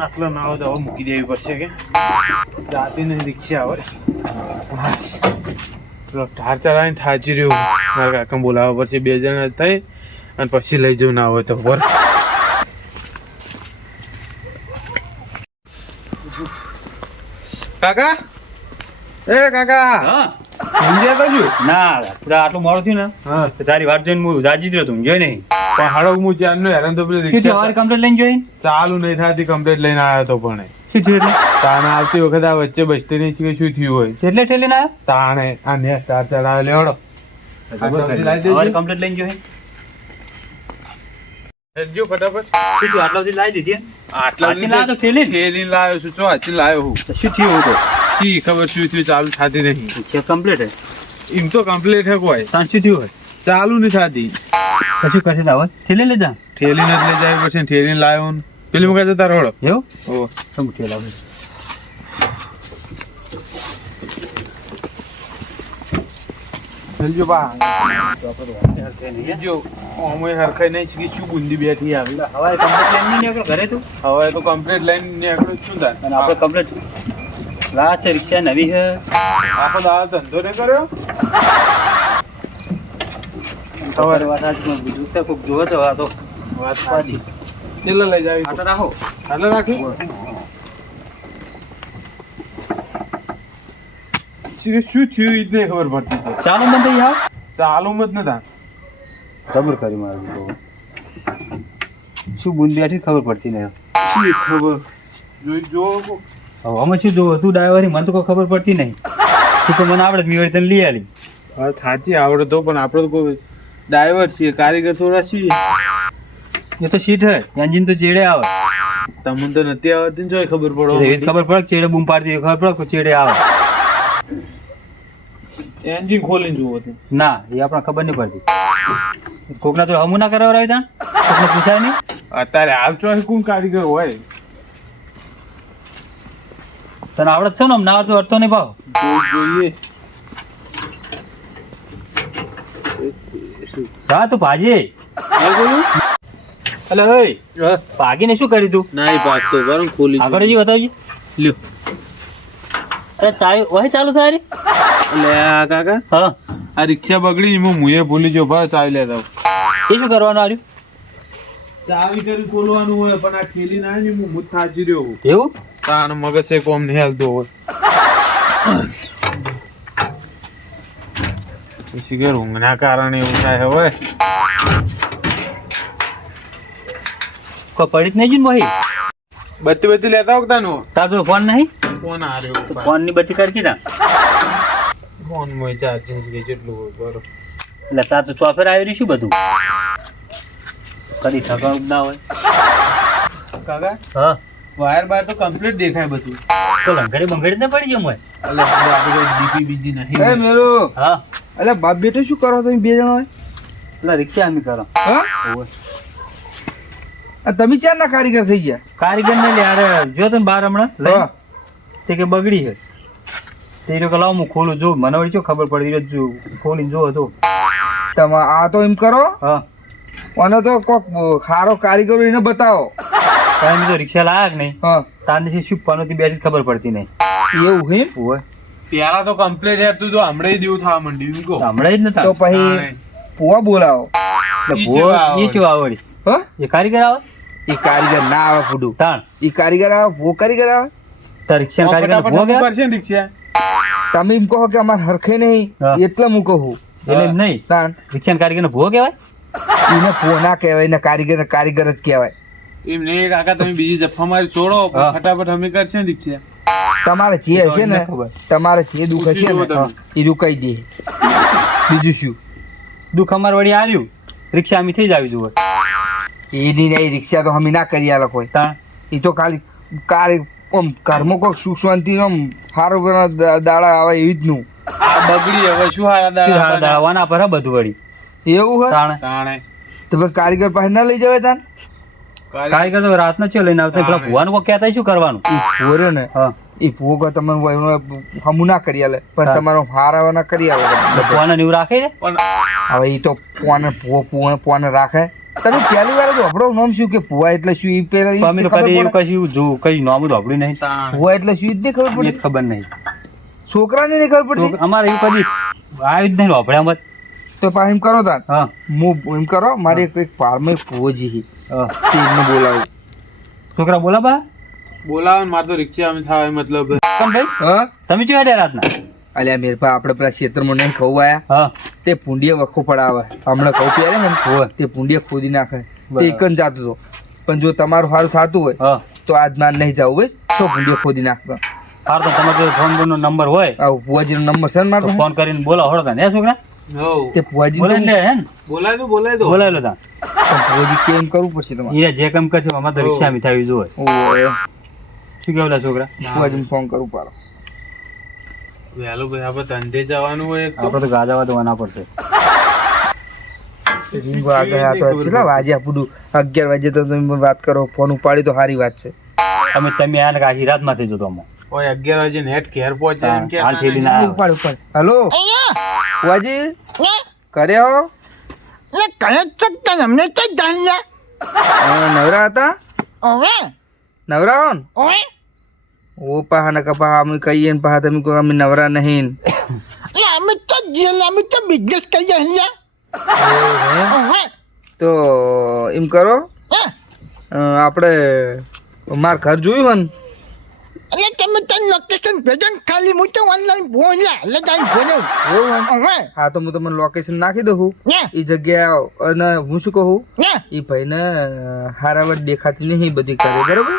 આટલો ના હોય તો હવે મૂકી દેવી પડશે કે જાતી નહીં રિક્ષા હવે પેલો ઢાર ચલાવીને થાચી રહ્યો મારા કાકા બોલાવવા પડશે 2 જણા થઈ અને પછી લઈ જવું ના હોય તો બર કાકા એ કાકા ઊંઘ્યા તો છું ના પૂરા આટલું મોડું થયું ને હા તો તારી વાત જોઈને હું જાજી જ રહ્યો તું જોઈ નહીં પણ હાડો હું ત્યારનો હેરાન તો પેલી શું થયું રિક્ષા અમારી કમ્પ્લેટ લઈને જોઈ ચાલુ નહીં થતી કમ્પ્લેટ લઈને આવ્યો તો પણ શું થયું એટલે તાણે આવતી વખત આ વચ્ચે બસતી નહીં કે શું થયું હોય એટલે ઠેલીને આવ્યો તાણે આ ને સ્ટાર ચડાવે લેવડો અમારી કમ્પ્લેટ લઈને જોઈ હેડજો ફટાફટ શું થયું આટલા સુધી લાવી દીધી આટલા હાચી લાવ્યો તો ઠેલી ને? થેલીને લાવ્યો છું ચો હાચી લાવ્યો હું તો શું થયું તો શી ખબર શું થયું ચાલુ થતી નહીં કમ્પ્લેટ હે એમ તો કમ્પ્લીટ હે કોઈ તાન શું થયું હોય ચાલુ નહીં થતી કશું કરશે ના હોય ઠેલી લઈ જા થેલીને જ લઈ જાય પછી થેલીને લાવ્યો ને પેલી મુકા જતા રોડો એવું ઓ તો હું ઠેલા આવું હેલજો બા હેલજો ઓમય હરખાઈ નહીં શીખી શું બુંદી બેઠી આવી હવાએ કમ્પ્લેટ લઈને નહીં નીકળો ઘરે તું હવે તો કમ્પ્લીટ લઈને નીકળું છું તાર અને આપણે કમ્પ્લેટ લા છે રિક્ષા નવી હે આપણે આ ધંધો ને કર્યો સવારે વાત આજ બીજું તો કોક જોવે તો આ તો વાત સાચી કેટલા લઈ જાય આટો રાખો હાલે રાખી શું થયું એ જ નહીં ખબર પડતી તો ચાલો મને તો યાર ચાલુ જ નતા ખબર કરી મારું તો શું બુંદી આથી ખબર પડતી નહીં શી ખબર જોઈ જો હવે અમે શું જોવું તું ડ્રાઈવરી મને તો કોઈ ખબર પડતી નહીં તું તો મને આવડે મેં તને લઈ આલી હા સાચી આવડે તો પણ આપણે તો કોઈ ડ્રાઈવર છીએ કારીગર થોડા છીએ એ તો સીટ હે એન્જિન તો ચેડે આવે તમને તો નથી આવતી ને જોઈ ખબર પડો એ જ ખબર પડે કે ચેડે બૂમ પાડતી હોય, ખબર પડે કે ચેડે આવે એન્જિન ખોલીને જુઓ તો ના એ આપણને ખબર નહીં પડતી કોકના તો હમું ના કરાવ રહી તા કોકને પૂછાય નહીં અત્યારે હાલ ચોઈ કોણ કારીગર હોય તને આવડત છે ને આમ ના આવડતો અડતો નહીં ભાવ જોઈએ હા તું ભાજી અલે ઓય ભાગીને શું કર્યું તું ના ભાગતો ગરમ ખોલી આગળ જી બતાવજી લ્યો અરે ચાવી વહી ચાલુ થાય રે એટલે આ કાકા હા આ રિક્ષા બગડી ને મુએ ભૂલી ગયો ભાઈ ચાવી લેતા એ શું કરવાનું આવ્યું ચાવી કરી ખોલવાનું હોય પણ આ ઠેલી ના ને હું થાચી રહ્યો હું એવું તાનો મગજ છે કોમ નહીં હાલતો હોય પછી કે ઊંઘના કારણે એવું થાય હવે કોઈ પડી જ નહીં જ વહી બત્તી બત્તી લેતા વખતાનો તાર જો ફોન નહીં ફોન આ રહ્યો તો ફોન ની બત્તી કરી કીધા ફોન માં ચાર્જિંગ જેટલું હોય બરો એટલે તાર તો ચોફેર આવી રહ્યું શું બધું કદી થકાણું ના હોય કાકા હા વાયર બાર તો કમ્પ્લીટ દેખાય બધું તો લંગડી બંગડી ના પડી જમ હોય એટલે આપણે કોઈ ડીપી બીજી નહીં એ મેરો હા અલે બાપ બેટો શું કરો તમે બે જણા એટલે રિક્ષા અમે કરો હા આ તમે ચાર ના કારીગર થઈ ગયા કારીગર ને લે અરે જો તમે બાર હમણાં લઈ હા. તે કે બગડી છે તે લોકો લાવ હું ખોલું જો મને વળી શું ખબર પડી જો ખોલીને જો હતો તમે આ તો એમ કરો હા અને તો કોક સારો કારીગરો એને બતાવો તમે તો રિક્ષા લાયા કે નહીં હા તારને શું પનોતી બેઠી ખબર પડતી નહીં એવું હેમ હોય પેલા તો કમ્પ્લીટ હેતું તો હમણાં દેવું થવા માંડ્યું એમ કહો હમણાં જ નતા તો પછી પુઆ બોલાવો એટલે ઈ ભૂવો જેવા આવે. ઈ ચેવા આવડી હા એ કારીગર આવે એ કારીગર ના આવે ફૂડું તાણ એ કારીગર આવે ભૂ કારીગર આવે તાર રિક્ષા કારીગર ફટાફટ ભૂવો ગયા પડશે ને રિક્ષા તમે એમ કહો કે અમારે હરખે હા. નહીં એટલે હું કહું એટલે એમ નહીં તાણ રિક્ષા કારીગર ભૂવો કહેવાય એને પુઓ ના કહેવાય એને કારીગર કારીગર જ કહેવાય એમ નહીં કાકા તમે બીજી જફા મારી છોડો હા. ફટાફટ અમે કરશે ને રિક્ષા તમારે જે હશે ને ખબર. તમારે જે દુઃખ હશે પૂછી ને જુઓ એ દુખાઈ દે બીજું શું દુઃખ અમાર વળી આવ્યું રિક્ષા અમે થઈ જ આવી જુઓ એની નહીં રિક્ષા તો અમે ના કરી આલો કોઈ તાણ એ તો ખાલી કારી આમ ઘરમાં કોઈ સુખ શાંતિ આમ સારું દાડા આવે એવી જ નું આ બગડી હવે શું હારા દાડા દાવાના પર હે બધું વળી એવું હોય તાણે તાણે તો પછી કારીગર પાસે ના લઈ જવાય તાન કારીગર તો રાતનો ચો લઈને આવતા પેલા ભુવાનું કોઈ કહેતા શું કરવાનું એ ભૂવો રહ્યો ને હા એ ભૂવો કોઈ તમને હમું ના કરી આલે પણ હા. તમારો હારા ના કરી આલે ભુવાના નીવ રાખે છે પણ હવે એ તો પોને ભૂવો પોને રાખે તમે પહેલી વાર જ આપણો નામ શું કે ભુવા એટલે શું ઈ પેલા ઈ અમે તો ખબર કદી એવું પડે? કશું જો કઈ નામ જ વાપર્યું નહીં ભુવા એટલે શું ઈ જ નહીં ખબર મને પડી ખબર નહીં છોકરાને નહીં ખબર તો પડતી અમારે એવું કદી આવ્યું જ નહીં વાપર્યા મત તો પાછું એમ કરો તાર હા હું એમ કરો મારી એક પાળમાં એક ભુવોજી છે હા. તે એમને બોલાવું છોકરા બોલા બા બોલાવો ને મારે તો રિક્ષા અમે થાય મતલબ કોણ ભાઈ હા તમે ચો હેડ્યા રાતના અલ્યા મેરપા આપણે પેલા ક્ષેત્રમાં નહીં ખવું આયા હા તે પૂંડીએ વખો પડાવે હમણાં કહું પહેરે ને હોય. તે પૂંડીએ ખોદી નાખે બરાબર. તે એક જ જાતું હતો પણ જો તમારું સારું થતું હોય હા તો આજ માર નહીં જવું બસ છો પૂંડીએ ખોદી નાખતો હાર તો તમારે જો ફોન બોનનો નંબર હોય આવું ભુવાજીનો નંબર છે ને તો મારો ફોન કરીને બોલાવો હળો તાને હે છોકરા હવ તે ભુવાજી બોલાવી લે હે ને બોલાય દો બોલાવી લો તાન ભુવાજી કેમ કરવું પડશે તમારે ઈ જે કામ કરશે અમારે તો રિક્ષા મીઠાવી જોવે ઓય શું કેવું લા છોકરા ભુવાજીને ફોન કરવું પાડો વહેલું ભાઈ આપણે ધંધે જવાનું હોય એક તો. આપણે તો ગાજાવા તો વાના પડશે રીંગો આગળ આ તો કેટલા વાગે આપણું 11 વાગે તો તમે વાત કરો ફોન ઉપાડી તો સારી વાત છે તમે આ આખી રાત માંથી જોતો અમો ઓય 11 વાગે નેટ ઘેર પહોંચે એમ કે હાલ થેલી ના આવે. ઉપાડ હેલો ભુવાજી કરે હો નવરા હતા નવરા હો ને? ઓ પાહા ને કપા અમે કહીએ ને પાહા તમે કહો અમે નવરા નહીં એવું હે? તો એમ કરો આપણે માર ઘર જોયું હો ને હા તો હું તમને લોકેશન નાખી દઉં એ જગ્યા અને હું શું કહું એ ભાઈને હારાવર દેખાતી નહીં બધી કરે બરાબર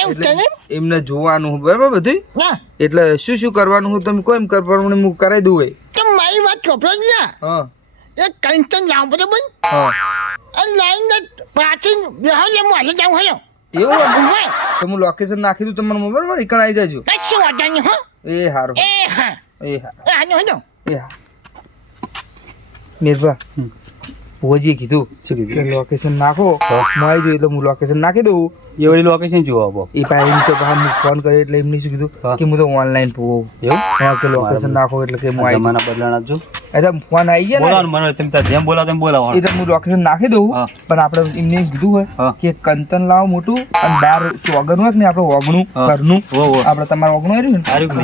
એટલે એમને જોવાનું હોય બરાબર બધું એટલે શું શું કરવાનું હોય તમે કોઈ એમ કરવાનું હું કરાવી દઉં હોય મારી વાત ચોપડો હા એક કંચન લાવ બરાબર હા લાઈને પાછી બેહાલે મારે જાવ હયો એવું હતું? તો હું લોકેશન નાખી દઉં તમને મોબાઈલ માં એકણ આવી જજો કશું વાંધો નહીં હો એ હારું એ હા એ હા આનો હનો એ હા મેરભા ભુવાજીએ કીધું શું કે કીધું લોકેશન નાખો હું આવી જઉં એટલે હું લોકેશન નાખી દઉં એ વળી લોકેશન જોવા આપો એ પાસે એમ તો પાછા હું ફોન કર્યો એટલે એમને શું કીધું હા. કે હું તો ઓનલાઈન પૂવું એવું હા કે લોકેશન નાખો એટલે કે હું આવી જમાના બદલાના જો એટલે ફોન આવી ગયા ને બોલાવાનું મને તમે તાર જેમ બોલાવો તેમ બોલાવો એ તો હું લોકેશન નાખી દઉં હા. પણ આપણે એમને એમ કીધું હોય હા. કે કંતન લાવો મોટું અને બાર ઓગણ હોય કે ને આપણે ઓગણું હા. ઘરનું વો વો આપણે તમારું ઓગણું આવ્યું હારું કે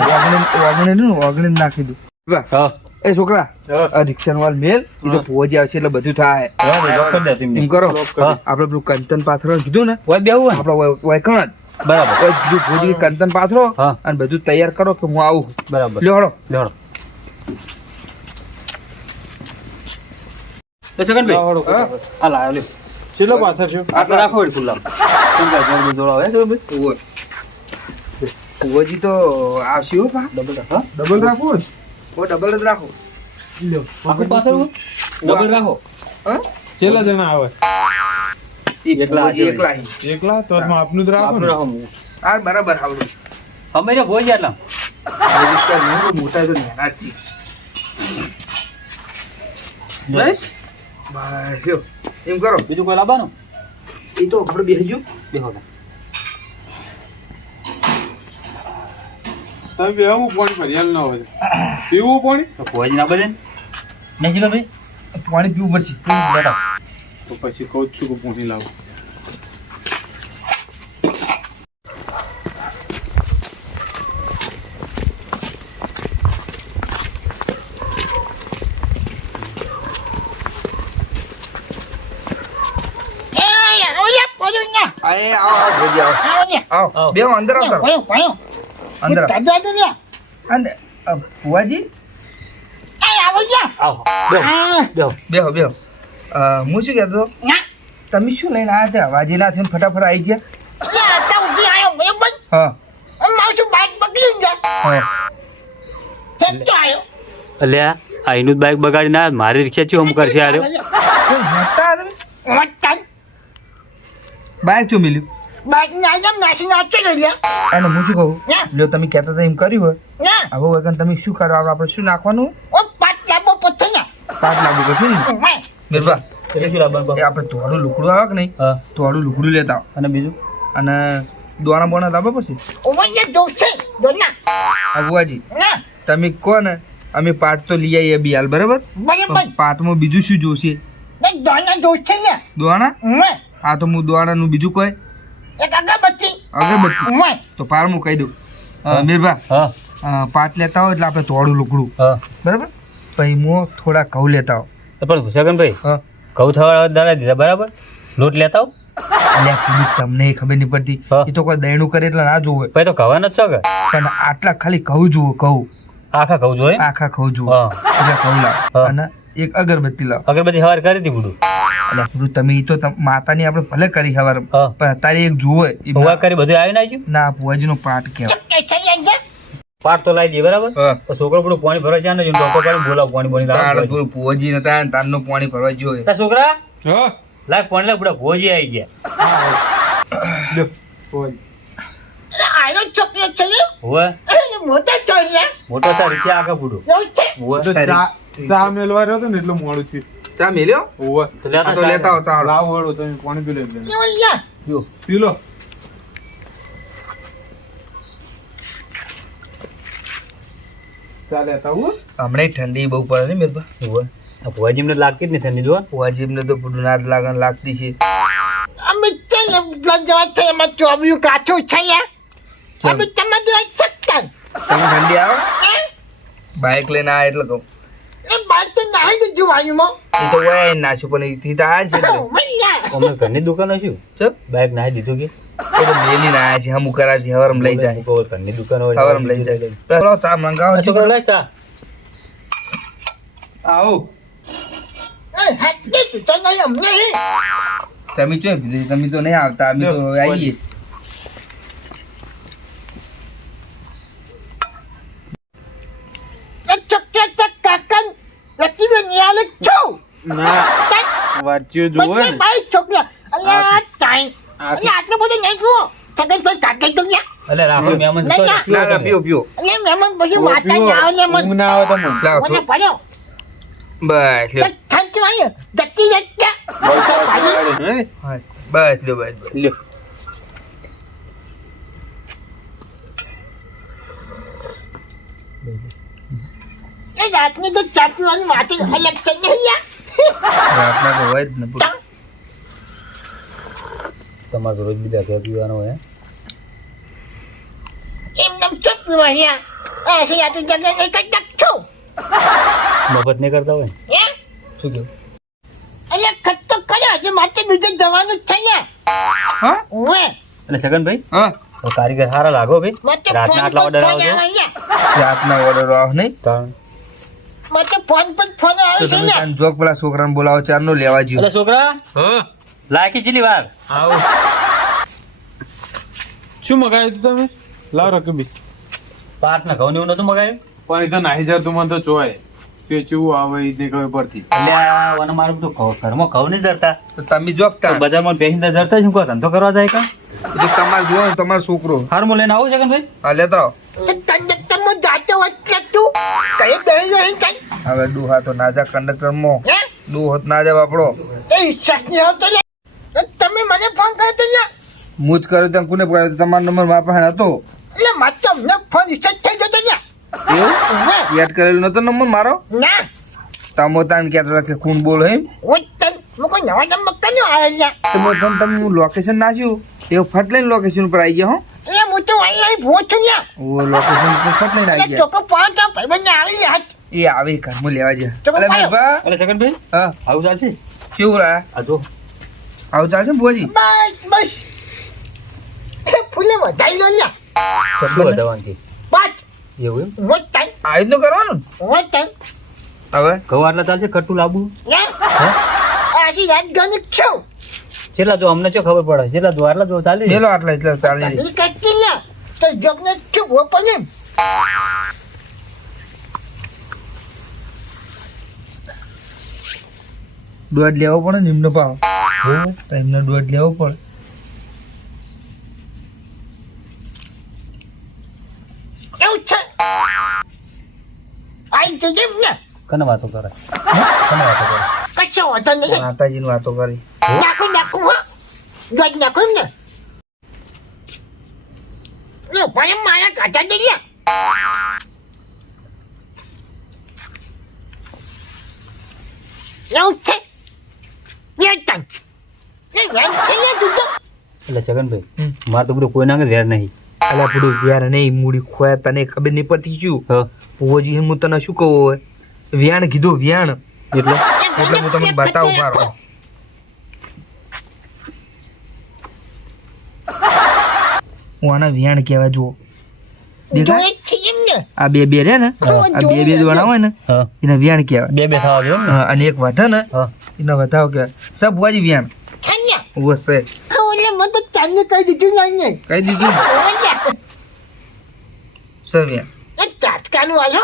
ને ઓગણે નાખી દઉં બા, હા એ છોકરા આ રિક્ષાનો વાળ મેલ એ તો ભુવાજી આવશે એટલે બધું થાય હા ભાઈ લોક કરી દે તમે એમ કરો હા. આપણે પેલું કંતન પાથરો કીધું ને ઓય બેહું હોય આપણે વૈકણ જ બરાબર જો ભુવાજી કંતન પાથરો હા. અને બધું તૈયાર કરો કે હું આવું બરાબર લ્યો હળો લેવડો તો સગન ભાઈ આ લાયો લે ચેલો પાથર છે આટલા રાખો વળી ખુલ્લા કેમ કે ઘર બધું આવે છે ભાઈ ભુવાજી તો આવશે હો પા ડબલ હા ડબલ રાખો ને ઓ ડબલ જ રાખો લ્યો આખું પાછળ ડબલ રાખો હા ચેલા જણા આવે એ એકલા ભુવાજી હશે. એકલા હી. એકલા તો આપનું જ રાખો આપણે ને રાખો આ બરાબર આવડું અમે ને ભોઈ ગયા રજિસ્ટર નહીં બહુ મોટા તો નાના જ છે બસ બસ લ્યો એમ કરો બીજું કોઈ લાવવાનું એ તો આપણે બેસજો બેહો તમે બેહવું પાણી ભરિયાલ ન હોય પીવું પાણી તો ભોઈ ના બધે નહીં જીલો ભાઈ પાણી પીવું પડશે બેઠો તો પછી કહું જ છું કે પાણી લાવું એ ઓલા પડો ના અરે આવો ભોજી આવો આવો ને આવો બે અંદર આવતા રહો. કોયો કોયો અંદર આવો. દાદા તો ને અને ભુવાજી આ આવો ને આવો બેહો આ બેહો બેહો બેહો હું શું કહેતો હતો? ના તમે શું લઈને આવ્યા હતા વાજી ના થઈને ફટાફટ આવી ગયા યા તા ઉધી આયો બરાબર હા મારું બાઈક બગડી ગયા હા હેક તો આયો અલ્યા આઈનું જ બાઈક બગાડીને આવ્યા મારી રિક્ષા ચો અમુક કરશે આર્યો કોઈ હેઠતા તમે મતન બાઈક ચો મિલ્યું બાઈક ના જમ નાસી નાચો લે અને હું શું કહું ના લ્યો તમે કહેતા હતા એમ કર્યું હોય ના હવે વગર તમે શું કરો આપણે શું નાખવાનું ઓ પાટ લાબો પથ્થર ના પાટ લાગુ પડશે ને ઓય મેરબા એટલે શું લાવવાનું એ આપણે ધોળું લુકડું આવે કે નહીં હા ધોળું લુકડું લેતા આવો. અને બીજું અને દોણા બોણા લાવવા પડશે ઓવને જોશે દોના અબુઆજી ના તમે કહો ને અમે પાટ તો લઈ આવીએ બી હાલ બરાબર બરાબર પણ પાટમાં બીજું શું જોશે ને દોના જોશ છે ને દોણા ઉવે હા તો હું દોણાનું બીજું કોઈ એક અગરબત્તી અગરબત્તી ઉવે તો પાર હું કહી દઉં મીરભા હા પાટ લેતા હોય એટલે આપણે થોડું લુકડું હા બરાબર પછી હું થોડા ઘઉં લેતા હો તો પણ છગનભાઈ હા ઘઉં થવા દાડા દીધા બરાબર લોટ લેતા આવો અલ્યા પેલું તમને ખબર નહીં પડતી હા. એ તો કોઈ દહીણું કરે એટલે ના જોવે ભાઈ તો કહેવાનો જ છો કે પણ આટલા ખાલી ઘઉં જુઓ ઘઉં આખા ઘઉં જોઈએ આખા ઘઉં જુઓ હા. એટલે ઘઉં લાવ હા. અને એક અગરબત્તી લાવ અગરબત્તી સવાર કરી હતી ગુડું એટલે પેલું તમે ઈ તો માતાની આપણે ભલે કરી સવાર હા. પણ અત્યારે એક જુઓ એ ઉવા કરી બધું આવી નાખ્યું ના ભુવાજીનો પાઠ કહેવાય ચક્કે છે યંગે પાટ તો લાવી દઈએ બરાબર હા. તો છોકરો બધું પાણી ભરવા જાય ને ડોકો પાણી બોલાવ પાણી પાણી લાવ ભુવાજી નતા તારનું પાણી ભરવા જોઈએ છોકરા હા લાગ પાણી લાગ બધા ભોજી આવી ગયા લ્યો ઓય. આનો ચોકલેટ છે ને હોવે એ મોટા ચોલે મોટો તાર રીતે આગળ બુડો એવું છે હોવે તો ચા મેલવા રહ્યો હતો ને એટલું મોડું થયું ચા મેલ્યો ઓવે તો આ તો લેતા આવો ચાલો લાવ વળો તમે પાણી પી લે એવું યા જો પી લો ચાલે હતા હું હમણાં ઠંડી બહુ પડે ને મેરબા હોવે આ ભોજીમને લાગતી જ નહીં ઠંડી જો ભુવાજીને તો બધું ના લાગણ લાગતી છે અમે છે ને બ્લડ જવા છે એમાં ચોબ્યું કાચું છે યા અમે તમે જો ચક્કર તમે ઠંડી આવે હે બાઇક લઈને આ એટલે કહું એ બાદ તો નાહી જ જોવાનું એ તો વયા નાખ્યું પણ એથી તો આ છે એટલે. ભૈયા અમે ઘરની દુકાન હશું ચપ બાઈક નાહી દીધું કે એ તો મેલી ના આયા છે હમ કરાર છે હવરમ લઈ જાય ઘરની દુકાન હોય હવરમ લઈ જાય પેલો ચા મંગાવો છે છોકરો લઈ ચા આવો એ હાથે તો નહીં અમને તમે ચો તમે તો નહીં આવતા અમે તો આવીએ એ ચોકલેટ કાકન લકી નિયાલે છો ના વાંચ્યું જુઓ બધે ને બાઈ ચોકલેટ અલ્યા ટાઈમ અલ્યા આટલું બધું નહીં જુઓ સગન ભાઈ કાકે તો ન્યા એટલે રાખો મહેમાન ના, ના. ના ના પીઓ પીઓ અલ્યા મહેમાન પછી વાતા ના આવે ને ઊંઘ ના આવે તમને લાવો મને પડ્યો બસ લ્યો છંચ વાય જતી જતા હે? બસ લ્યો બસ લ્યો એ રાતની તો ચા પીવાની વાત જ અલગ છે નહીં યા રાતના તો હોય જ ને પૂરું. તમારે રોજ બીજા ઘર પીવાનો હોય એમ નમ ચા પીવા યા એસે યા તું જગ્યા નહીં કઈ છો મફત નહીં કરતા હોય હે શું કહ્યું અલ્યા ખટ્ટો કર્યો હજી માથે બીજે જવાનું જ છે યા હા ઓએ એટલે છગનભાઈ હા તો કારીગર સારા લાગો ભાઈ માથે રાતના ફોન આટલા પર ઓર્ડર ફોન આવજો આવે યા રાતના ઓર્ડર આવ નહીં ત્રણ માથે ફોન પર ફોન આવે તો છે તમે યા તાન જોક પેલા છોકરાને બોલાવો ચારનો લેવા જ્યો એટલે છોકરા હા લાયકી ચીલી વાર આવો શું મગાવ્યું તું તમે લાવ રકબી પાટના ઘઉં ને એવું નતું મગાવ્યું પણ એ તો નાહી જતું મને તો જોય તે ચેવું આવે એ ને ખબર પડતી એટલે આ વન મારું તો ઘરમાં ઘઉં નહીં જરતા તો તમે જોકતા તો બજારમાં પેસીને જરતા શું કહો ધંધો કરવા જાય કા એ તો તમારે જોવો ને તમારો છોકરો હાર હું લઈને આવું છગનભાઈ હા લેતા આવો. તો કંડક્ટર માં જાતો વચ્ચે તું કઈ બેહી રહી છે હવે ડોહા તો નાજા કંડક્ટર માં હે ડોહો તો નાજા બાપડો એ વિશ્વાસ નહીં આવતો લે તો તમે મને ફોન કર્યો તો યા હું જ કર્યો તેમ કોને પકડ્યો તમારો નંબર મારા પાસે હતો એટલે માત્ર અમને ફોન રિસર્ચ થઈ જતો યા એવું ઓએ યાદ કરેલો નતો નંબર મારો ના તમે તાન કહેતા હતા કે ખૂન બોલો એમ હું તન મુકો નવા નંબર કર્યો આવે યા તો મેં પણ તમે હું લોકેશન નાખ્યું એવું ફટ લઈને લોકેશન પર આવી ગયા હો એટલે હું તો ઓનલાઈન ભૂ છું યા ઓ લોકેશન પર ફટ લઈને આવી એટલે ગયા ચોકો પાડો ભાઈબંધ આવી યા એ આવે ઘરમાં લેવા તો ગયા અલે પાયો. મેરભા એટલે છગનભાઈ હા આવું ચાલશે કેવું રહ્યા આ જો આવું ચાલશે ને ભુવાજી બસ બસ એ ફૂલે વધાઈ લો યા કેટલું વધારવાનું છે પાંચ એવું એમ હું તન આવી જ ન કરવાનું હું તન હવે ઘઉં આટલા ચાલશે ખટ્ટું લાવવું યા આશી યાદ ગણિત છું કેટલા જો અમને શું ખબર પડે જેટલા જો આટલા જો ચાલે મેલો આટલા એટલે ચાલી એ કઈ યા તો જગને છું ઓપન એમ દોઢ લેવો પડે ને એમને પાવ તો એમને દોઢ લેવો પડે કેવું છે આઈ જજે ને કને વાતો કરે કને વાતો કરે કશો વાંધો નહીં માતાજીની વાતો કરી નાખું નાખું હા દોડ નાખું ને ભાઈ મારા કાઢા દે લ્યા એવું છે તન એ વેન છે યાર તું તો એટલે છગનભાઈ મારે તો બધું કોઈ ના વેર નહીં. અલ્યા બધું વ્યાર નહીં મૂડી ખોયા તને ખબર નહીં પડતી શું હા ભુવોજી હું તને શું કહું હવે વ્યાણ કીધું વ્યાણ એટલે એટલે હું તમને બતાવું પારો હું આના વ્યાણ કહેવાય જુઓ દેખાય જોઈ છે ને આ બે બે રે ને આ બે બે જણા હોય ને હા એને વ્યાણ કહેવાય બે બે થવા ગયો ને હા, અને એક વધે ને હા એને વધાવ કહેવાય સબ ભુવાજી વ્યાણ છન્યા વસે ઓલે મને તો ચાંદને કહી દીધું નહીં કહી દીધું ને ઓલે સર વ્યાણ એ ચાટકાનું આલો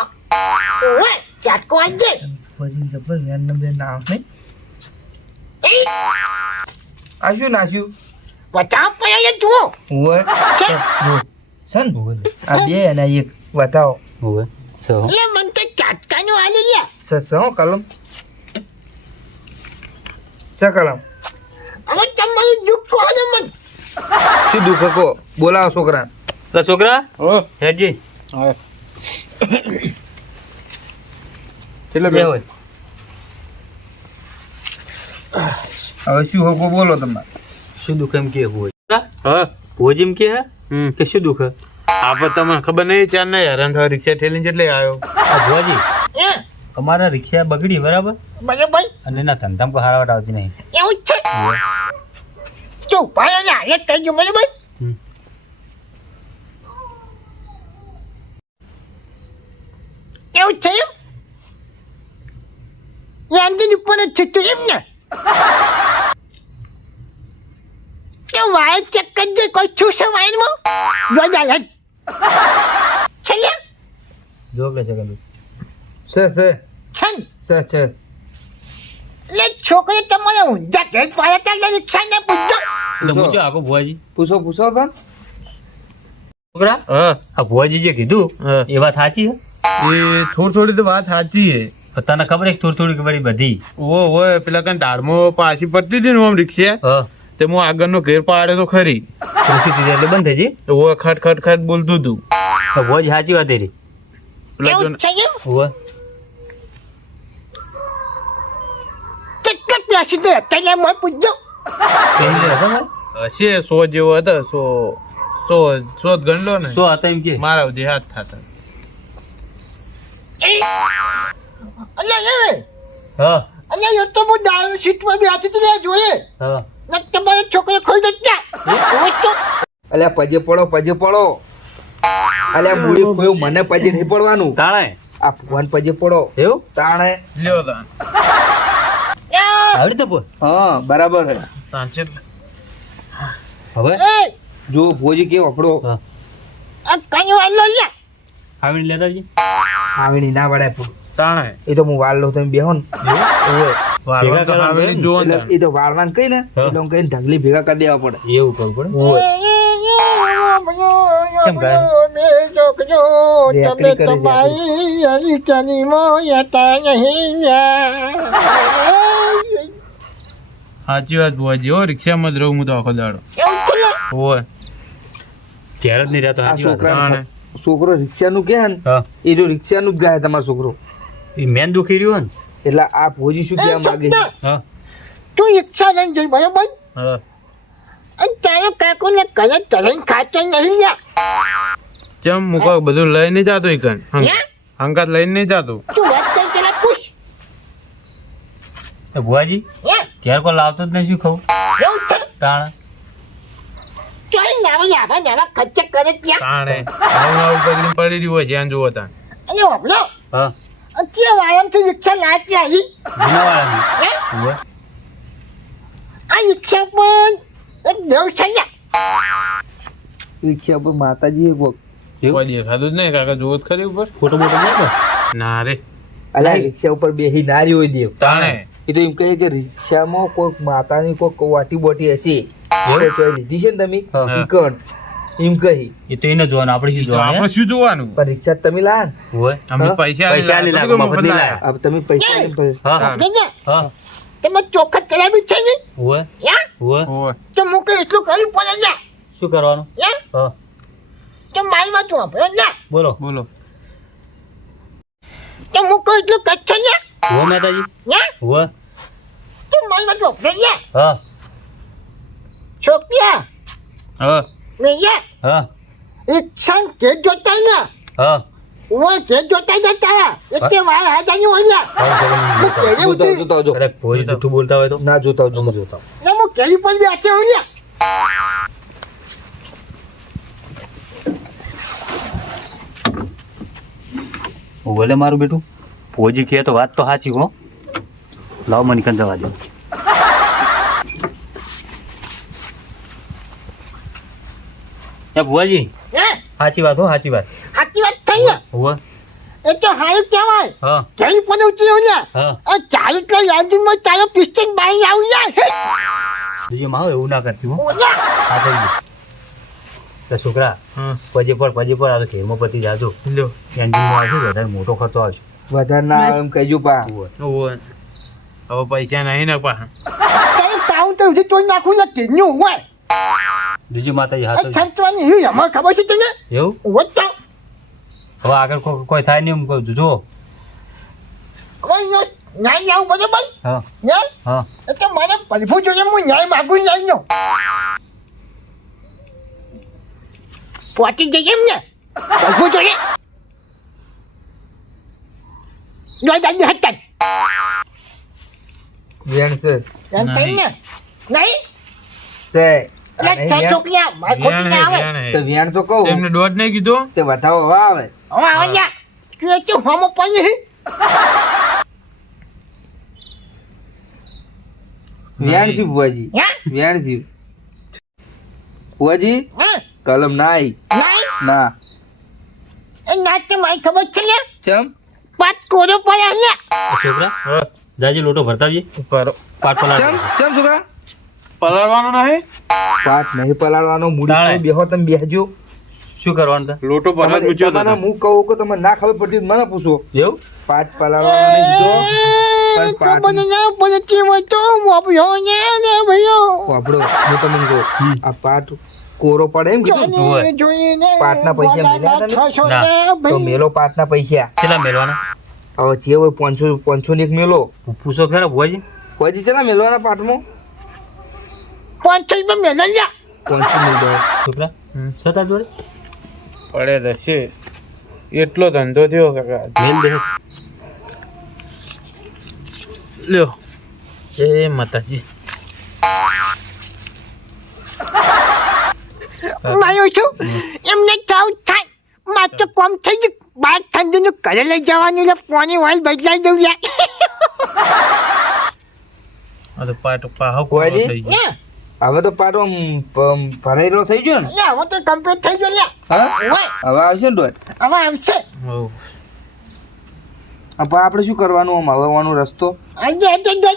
ઓય ચાટકો આજે ભુવાજી જબર વ્યાણ ને બે નામ નહીં એ આશું નાશ્યું બતાવ પડ્યા તું હોય છે જો સન આ બે અને એક બતાવો હોવે સો એટલે મને તો ચાટકાનું આલો લ્યા સસો કલમ સ કલમ હવે તમારું દુઃખ કહો ને મન શું દુઃખ કહો બોલાવો છોકરા તો છોકરા ઓ હેડજી હા કેટલે બે હોય હવે શું હકો બોલો તમારે શું દુઃખ એમ કે હોય હા ભોજ એમ કે હે કે શું દુઃખ હે? આપણે તમને ખબર નહીં ચાર નહીં હેરાન થવા રિક્ષા ઠેલીને જેટલે આવ્યો આ ભુવાજી એ અમારા રિક્ષા બગડી બરાબર બરાબર અને એના ધંધામાં કોઈ હારાવટ આવતી નહીં. એવું જ છે તું ભાઈ ને હાલત કરજો બરાબર હમ. એવું છે એમ યાંદી ઉપર જ છે તું એમ ને કે વાય ચેક કરજે કોઈ છું છે વાયરમાં જોજા લટ છે ને જો લે છગનભાઈ છે છન છે એટલે છોકરી તમારે ઊંધા ઘેર પાયા ત્યાં રિક્ષા ને પૂછજો એટલે પૂછો આખો ભુવાજી પૂછો પૂછો પણ છોકરા હા આ ભુવાજી જે કીધું હા એ વાત સાચી હે એ થોડી થોડી તો વાત સાચી હે પણ તને ખબર છે થોડી થોડી ખબર બધી ઓ પેલા કઈ દાળમાં પાછી પડતી હતી ને આમ રિક્ષા હા તે હું આગળનો ઘેર પાડ્યો તો ખરી પરિસ્થિતિ એટલે બંધ થઈ જઈ તો ઓ ખટ ખટ ખટ બોલતું હતું તો ભુવાજી સાચી વાત એરી પેલા એવું જો છે એમ હોવે કેટલા પ્યાસી દે અત્યારે મને પૂછજો પેલી હતો ને હશે 100 જેવો હતો 100 જ ગણલો ને શું હતા એમ કે મારા સુધી હાથ થતા એ અલ્યા એ હા અલ્યા એ તો હું ડાયર સીટમાં બેઠી હતી ને જોઈએ હા ને તમારો છોકરો ખોઈ દચ્યા તો અલ્યા પજે પડો અલ્યા મૂડી કોઈ મને પજે નહીં પડવાનું તાણે આ ભગવાન પજે પડો એવું તાણે લ્યો તા આવડી તો બોલ હા બરાબર છે સાંચે હવે એ જો ભોજી કે વપડો હા આ કઈ વાલો લ્યા આવડી લેતા જી આવીની ના વડાય પૂરું તાણે એ તો હું વાળ લઉં તમે બેહો ને ઓય. વાળવા તો કરવા આવેલી ને. જોવો ને એટલે એ તો વાળવાને કઈ ને હા. એટલે હું કઈ ઢગલી ભેગા કરી દેવા પડે એવું કરવું પડે ઓય. કેમ ગાય? તમે તમારી અરીચાની મોયતા નહીં સાચી વાત ભુવાજી હો રિક્ષામાં જ રહું હું તો આખો દાડો હોય ઘેર જ નહીં રહેતો આ સાચી વાત છોકરા તાણે છોકરો રિક્ષાનું કે ને હા એ જો રિક્ષાનું જ ગાય તમારો છોકરો એ મેન દુખી રહ્યું ને એટલે આ ભોજી શું કહેવા માંગે છે? હા તું રિક્ષા લઈને જઈ બરાબર હા અને તારો કાકો ને કલર તલાઈને ખાતો નહીં લ્યા ચમ મુકો બધું લઈને જાતો ઈકન હે? હંકાત લઈને નહીં જાતો તું વાત કરી પેલા પૂછ એ ભુવાજી હે ઘેર કોઈ લાવતો જ નહીં શું ખાવું એવું છે તાણે ચોઈ નાવા ખર્ચા કરે ત્યાં તાણે નવું પગડી પડી રહ્યું હોય જ્યાં જુઓ ત્યાં અને વાપરો હા અત્યારે વાયમથી રિક્ષા લાટ આવી જૂનાવાળાની હે હોવે આ રિક્ષા પણ એક દેવ છે ને રિક્ષા પર માતાજી એક વખત કોઈ દેખાતું જ નહીં કાકા જોવો જ ખરી ઉપર ફોટો બોટો નહીં કોઈ ના રે અલ્યા રિક્ષા ઉપર બેહી ના રહ્યો હોય દેવ તાણે એ તો એમ કહે કે રિક્ષામાં કોઈક માતાની કોઈક વાટી બોટી હશે એવું? તો ચોઈ લીધી છે ને તમે હા. ઈ કણ એમ કહી એ તો એને જોવાનું આપણે શું તો આપણે જોવાનું શું જોવાનું પણ રિક્ષા તમે લાયા ને હોય અમે હા? પૈસા પૈસા આલી આલી લાયા, લાયા, મફત મફત નહીં લાયા. હવે તમે પૈસા લઈને પછી હા આપણે ને હા તમે ચોખત કરાવી છે ને હોય યા હોય હોય. તો મૂકે એટલું કર્યું પડે ને શું કરવાનું યા હા તો મારી વાત વાપરો ને બોલો બોલો તો મૂકો એટલું કરશો ને હોય માતાજી યા હોય તો મારી છોકરી હા છોકરી હા મેં હા રિક્ષા કે જોતા ને હા वो के जोता जाता है इतने वाले आ जानी हो ना मैं केरी उतरी અરે કોઈ જૂઠું બોલતા હોય તો ના જોતા હું જોતા ना मैं केरी पर भी अच्छे हो ना બોલે મારું બેટું ફોજી કહે તો વાત તો સાચી હો લાવ મને કન જવા દે ભુવાજી हैं સાચી વાત હો સાચી વાત अच्छी बात થઈ ને હોવે એ તો હારું કહેવાય હા કેરી પર ઉતરી हो ना હા આ ચાલુ તો યાદીન માં ચાલો પિસ્ટન બાઈ આવ ના બીજું માં એવું ના કરતી હો હો ના આ થઈ ગયું તો છોકરા પજે પર આ તો ખેરમાં પતી જાજો લ્યો એન્જિનમાં આવશે વધારે મોટો ખર્ચો આવશે વધારે ના આવે એમ કહેજો પા ઓવે હવે પૈસા નહીં ને પા તારે તાઉ તો ઉઠી તોડી નાખું ને કેન્યું હોય બીજું માતાજી આ હાથ છંતવાની હી અમાર ખબર છે તને એવું હોય તો હવે આગળ કોઈ થાય નહીં એમ કહું જો હવે ન્યાય આવું બધું ભાઈ હા ન્યાય હા એટલે મારે પ્રભુ જોઈએ હું ન્યાય માગું ન્યાય નો પહોંચી જઈએ એમ ને પ્રભુ જોઈએ જો દાદી હતા વેણ છે એમ થઈ ને નહીં છે એટલે છ છોકરીયા મારે ખોટી ના આવે તો વેણ તો કહું એમને દોઢ નહીં કીધું તે વધાવો હવે આવે હવે આવે જા તું એ શું હોમો પડી વેણ થી બુઆજી હે વેણ થી બુઆજી હે કલમ ના આવી નહીં ના એ નાચ તો મારી ખબર છે ને ચમ પાત કોરો પડે અહીંયા છોકરા જાજી લોટો ભરતાવજે પર પાટ પલાટ ચમ ચમ છોકરા પલાળવાનું નહીં પાટ નહીં પલાળવાનો તાણે. મૂડી બેહો તમે બેહજો શું કરવાનું તા લોટો પર જ મૂક્યો તમને તો હું કહું કે તમને ના ખબર પડતી મને પૂછો એવું પાટ પલાળવાનો નહીં કીધો પણ પાટ ખબર ના પડે કેમ તો મોબ્યો ને ભાઈઓ વાપડો હું તમને કહું આ પાટ કોરો પડે એમ કીધું જોઈને જોઈને પાટના પૈસા મળ્યા તમે? છસો ના. ને તો ભાઈ મેલો પાટના પૈસા કેટલા મેળવાના હવે જે હોય 500 ની એક મેલો પૂછો ખરા ભુવાજી પછી ચલા મેલવાના પાટમાં 500 રૂપિયા મેળવી લ્યા 500 મિલ દો છોકરા સતા જોડે પડે તો છે એટલો ધંધો થયો કાકા મેલ દે લ્યો એ માતાજી માયો છું એમને ચાવ થાય માત્ર કોમ થઈ ગયું બાર ઠંડીનું ઘરે લઈ જવાનું એટલે પાણી વાલ બદલાઈ દઉં યાર આ તો પાટો પાહો ભુવાજી? થઈ ગયો ને હવે તો પાટો ભરાયેલો થઈ ગયો ને લ્યા હવે તો કમ્પ્લીટ થઈ ગયો લ્યા હા ઓય, હવે આવશે ને દોડ હવે આવશે હોવ. હવે આપણે શું કરવાનું આમ હવાનો રસ્તો આજે આજે જો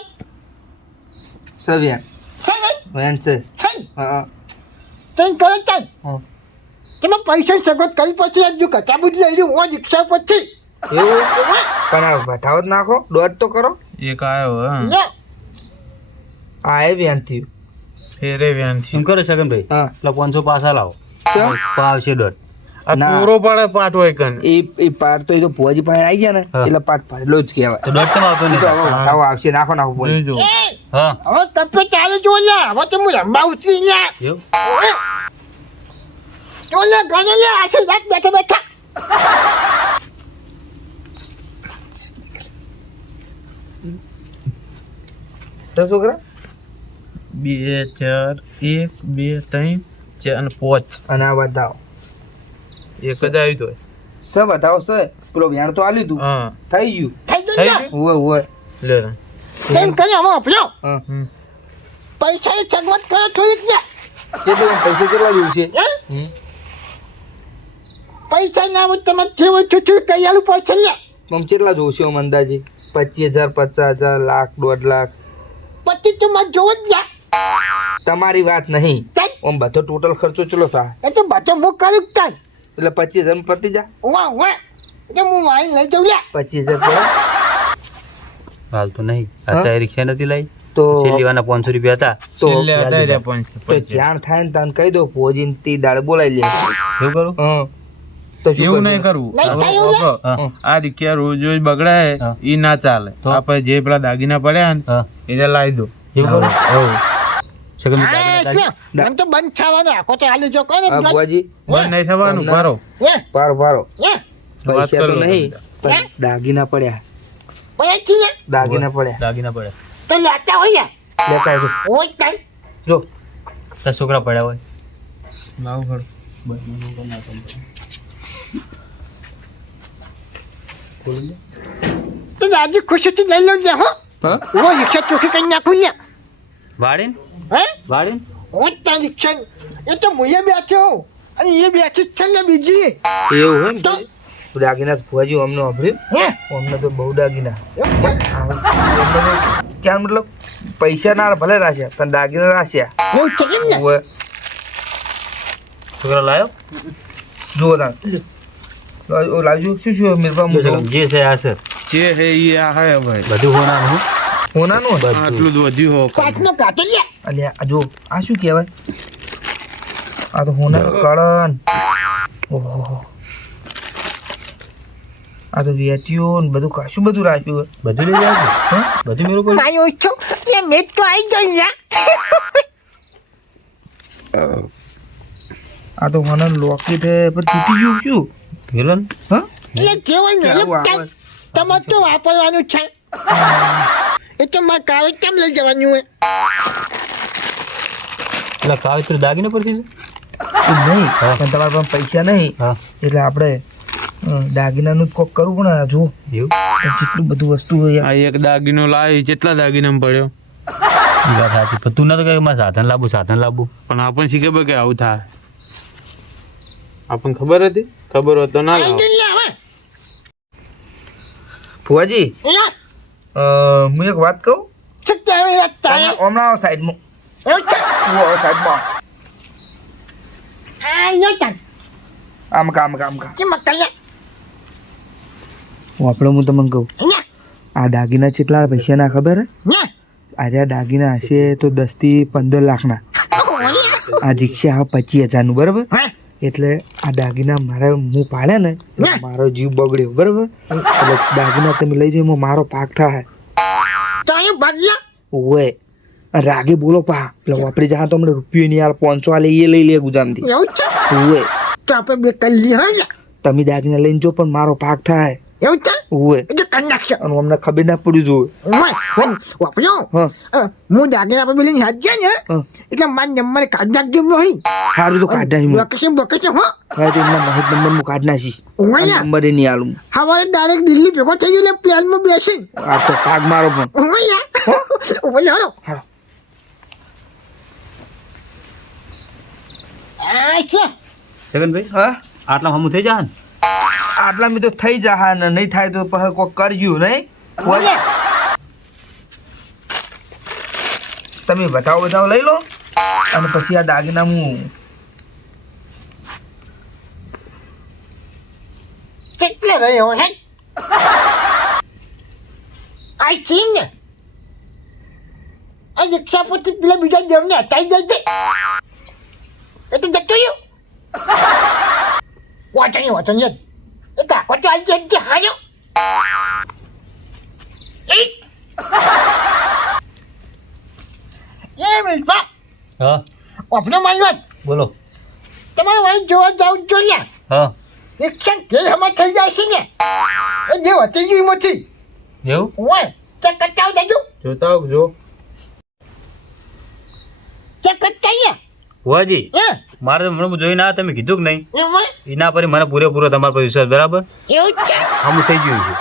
છે વેન છે ને વેન છે થઈ હા તઈ કરે તઈ હા. તમે પૈસા સગવડ કરી પછી આજુ કચા બુદ્ધ લઈ રહ્યું હું રિક્ષા પછી એવું પણ આ વટાવત નાખો દોડ તો કરો એક આવ્યો હા લ્યા આ એ વેન થયું ફેરે વ્યાન એમ કરો સગન ભાઈ હા પેલા 500 પાછા લાવો ચમ? પાવશે દોઢ આ ના. પૂરો પડે પાટ હોય કન એ પાટ તો એ તો ભુવાજી પાસે આવી ગયા ને હા. એટલે પાટ ભરેલો જ કહેવાય તો દોઢ ચમ આવતો એ તો નહીં હવે વટાવો આવશે નાખો ભુવાજી. જોજો એ હા હવે કપે ચાલે જો લ્યા હવે તો હું રંબાવું છું લ્યા એવું ઓય. જો લે ઘરે લે આશી રાત બેઠા બેઠા તો છોકરા 2 4 1 2 3 4 અને 5 અને આ બતાવો એક જ આવ્યું તો સ બતાવો સ પેલો વેણ તો આલ્યું તું હા થઈ ગયું થઈ ગયું થઈ લ્યા ઓય ઓય લે તેમ કરી હવે અપડ્યો હા પૈસા ની સગવડ કરે થોડીક લ્યા કેટલું પૈસા કેટલા જેવું છે હે? હમ. પૈસા ના હોય તમે જેવો છૂટું કઈ આલું પૈસા લ્યા આમ કેટલા જોશે આમ અંદાજે 25,000 50,000 લાખ 1.5 લાખ પછી તો મારે જોવો જ લ્યા તમારી વાત નહીં તઈ આમ બધો ટોટલ ખર્ચો ચલો થાય એ તો બચો હું કરું જ તાર એટલે 25,000 માં પતી જા વાહ વાહ એટલે હું વાઈ લઈ જાઉં લ્યા 25,000 પડે હાલ તો નહીં હા? અત્યારે રિક્ષા નથી લાવી તો છેલ્લીવાના 500 રૂપિયા હતા તો છેલ્લે હતા રે તો જાણ થાય ને તાન કહી દો ભોજીને તી દાડે બોલાવી લે એવું કરું હા તો શું એવું કરશું? નહીં કરવું નહીં થાય એવું લે. હા. આ રીક્ષા રોજ રોજ બગડાય હા. એ ના ચાલે તો? આપણે જે પેલા દાગીના પડ્યા ને હા એને લાવી દો એવું કરું સગન હા, એટલે મને તો બંધ થવાનો આખો તો હાલી જો કોને હા ભુવાજી બંધ નહીં થવાનું હમણાં- મારો હે પારો હે વાત પૈસા તો કરો નહીં તમે. પણ દાગીના પડ્યા પણ છે ને દાગીના પડ્યા દાગીના પડે તો લેતા હોય ને લેતા આવજો હોય તાઈ જો તાર છોકરા પડ્યા હોય લાવ ખરું તો દાદી ખુશીથી લઈ લો લે હો હા ઓ રિક્ષા ચોખ્ખી કરી નાખું લે વાડીન હે વાડીન હું તારી રિક્ષા એ તો મુએ બેઠો અને એ બેઠી જ છે ને બીજી એવું હોય ને તો દાગીના ભુવાજી અમને વાપર્યું હે અમને તો બહુ દાગીના એવું છે ક્યાં મતલબ પૈસા ના ભલે રાખ્યા પણ દાગીના રાખ્યા એવું છે કેમ ને ઓવે. છોકરા લાયો જુઓ તાર લાવજો શું શું મિરપા મૂકો જે છે આ છે જે હે ઈ આ હે ભાઈ બધું હોનાનું હું હોનાનું ને? આટલું જ વધ્યું હો કાચનો કાંટો લે અલ્યા આ જો આ શું કહેવાય આ તો હોનાનું કળન ઓહો આ તો વેટીઓ ને બધું કાશું બધું રાખ્યું હોય. બધું લઈ જાવ હે? બધું મેરું પડ્યું આયો છો એ મેં તો આવી ગઈ યાર આ તો હોનાનું લોકેટ હે પણ તૂટી ગયું શું મિલન હા એટલે જેવું ને આવું આવે. તમારે તો વાપરવાનું છે એ તો મારે કાવે કેમ લઈ જવાનું હોય એટલે કાવેત્ર દાગીને પડતી એ નહીં પણ તમારા પાસે પૈસા નહીં હા એટલે આપણે દાગીનાનું જ કોક કરવું પણ આ જુઓ એવું તો જેટલું બધું વસ્તુ હોય આ એક દાગીનો લાવી કેટલા દાગીના પડ્યો ઈ વાત સાચી પણ તું નતો કહે મારે સાધન લાવવું પણ આપણને શી ખબર કે આવું થાય આપણને ખબર હતી ખબર હોત તો ના આવી લાવો ગઈ લે હવે ફુવાજી યા હું એક વાત કહું છક્કે આવે યાર ચાય હમણાં આવો સાઈડમાં એવું છે આવો સાઈડમાં આ યો તાન આમ કામ કે મકલે આપણે હું તમને કહું ન્યા આ દાગીના કેટલા પૈસાના ખબર હે ન્યા આજે આ દાગીના હશે તો 10 થી 15 લાખના આ રિક્ષા હા 25,000 નું બરાબર હા એટલે આ દાગીના મારે હું પાડ્યા ને એટલે ના. મારો જીવ બગડ્યો બરાબર એટલે દાગીના તમે લઈ જાઓ એમાં મારો પાક થાય ચાય બગલા ઓય રાગે બોલો પા એટલે વાપરી જા તો હમણાં રૂપિયો નહીં યાર 500 આલે એ લઈ લે ગુજામથી એવું છે ઓય તો આપણે બે કલ્લી હોય તમે દાગીના લઈને જો પણ મારો પાક થાય એવું છે ઓય એ તો કરી નાખશે અને અમને ખબર ના પડ્યું જોવે વાપર્યો હા હું દાગીના આપણે પેલી હાથ ગયા ને હા એટલે મારા નંબર કાઢ નાખજો નહીં સારું તો કાઢ નાખી લોકેશન બકેશન હો હા તો એમના મહેજ નંબર હું કાઢ નાખીશ ઓયા નંબર એ નહીં આલું હવારે ડાયરેક્ટ દિલ્હી ભેગો થઈ ગયો એટલે પ્લેનમાં બેસી આ તો પાક મારો પણ ઓયા ઓયા હાલો હા આ શું સગનભાઈ હા આટલા હમું થઈ જા ને આટલા મેં તો થઈ જા ને નહીં થાય તો પછી કોક કરજો નહીં ઓયા તમે બતાવો લઈ લો અને પછી આ દાગીના હું કેટલે રહ્યો હે આ ચીન ને આ રિક્ષા પરથી પેલા બીજા દેવને હટાઈ જાય છે એ તો જતો રહ્યો વાંચણી એ કાકો તો આવી જાય છે હાયો એ મિલપા હા આપણે માનવા બોલો તમારે વાંઈ જોવા જાવ જોઈએ હા રિક્ષા ઘેર હમણાં થઈ જાય છે ને એ જે હતી ગયું એમાંથી એવું ઓય ચેક કરતા જજો જોતા આવ જો ચેક કરતા અહીંયા ભુવાજી હે મારે તો હમણાં જોઈને આવ્યા તમે કીધું કે નહીં એમાં એના પર મને પૂરેપૂરો તમારા પર વિશ્વાસ બરાબર એવું જ છે હમું થઈ ગયું છે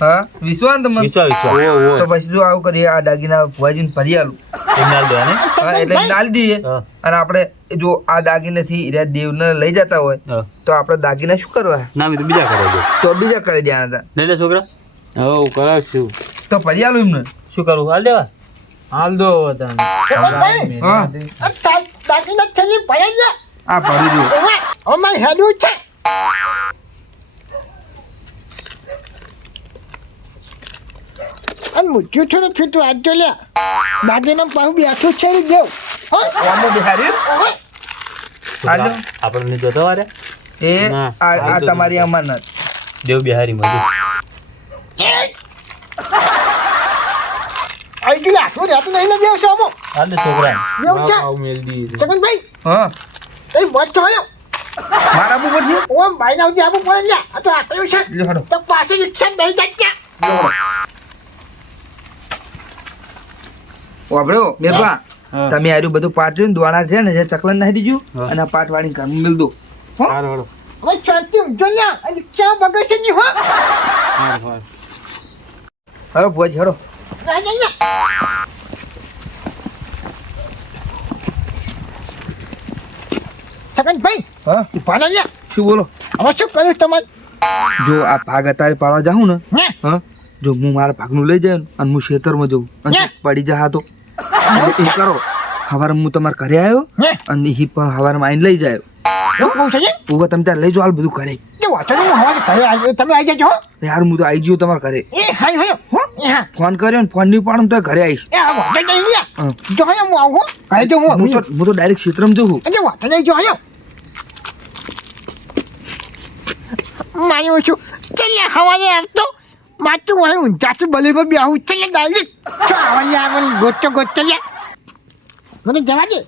હા વિશ્વાસ તમને વિશ્વાસ વિશ્વાસ તો પછી જો આવું કરીએ આ દાગીના ભુવાજીને ભરી આલું એમ ના દો ને હા એટલે ડાલી દઈએ હા અને આપણે જો આ દાગીનાથી હીરા દેવને લઈ જતા હોય હા. તો આપણે દાગીના શું કરવા ના મેં તો બીજા કરો છો તો બીજા કરી દેવાના હતા લઈ લે છોકરા હવે કરાવશું તો ભરી આલું એમને શું કરું હાલ દેવા હાલ દો ભાઈ હા દાગીના થેલી ભરાઈ ગયા આ ભરી દો ઓય અમારે હેડું છે અને મુઠ્ઠી થોડું ફીટું આજો લે દાગીના પાહુ બેઠું છે ને જેવ ઓમો બિહારી ઓય હાલો આપણને જોતા વારે એ ના, આ તમારી અમાનત. દેવ બિહારી મજુ આઈ ગયું આખું રહેતું નહીં ને દેવ સોમો આલે છોકરા દેવ છે આવું મેલ દી છે. જગનભાઈ હા એ મોજ તો હોય મારા ઉપર છે ઓમ ભાઈ ના ઉધી આવું પડે ને આ તો આટલું છે લ્યો હાલો. તો પાછી રિક્ષા દઈ જાય ક્યાં વાપડ્યો મેરપા હા. તમે આર્યું બધું પાટ્યું ને દોણા છે ને જે ચકલન નાખી દીધું હા. અને આ પાટ વાળીને કામ મિલ દો હો હારું, હારું. હવે ચાલતી ઊંઝો ને આ રિક્ષા બગડશે નહીં હો હારું, હારું. હવે ભોજ હરો ના ના ના જગનભાઈ હા ભાડા લે શું બોલો હવે શું કર્યું તમારે જો આ ભાગ અત્યારે પાડવા જાઉં ને હે હા જો હું મારા ભાગનું લઈ જાય અને હું ખેતરમાં જઉં અને હે? પડી જા તો એ કરો સવારે હું તમારા ઘરે આવ્યો હે અને એ સવારમાં આવીને લઈ જાય એવું કહું છે ને ઉભા તમે ત્યાં લઈ જાઓ હાલ બધું ઘરે તો વાંચો નહીં હવા ઘરે તમે આવી જજો હો યાર હું તો આવી ગયો તમારા ઘરે એ હાય હાય હો એ હા ફોન કર્યો ને ફોન નહીં પાડું તો ઘરે આવીશ એ આ વાંચો નહીં લે હા. જો હાય હું આવું હો ઘરે જો હું હું તો ડાયરેક્ટ ક્ષેત્રમાં જઉં એટલે વાંચો નહીં જો હાય માન્યું છું ચાલે હવાને આવતો માતું હોય ઊંઝાથી બલીમાં બી આવું ચાલે ડાયરેક્ટ છો આવવાની આવે ગોચો ગોચો લે મને જવા દે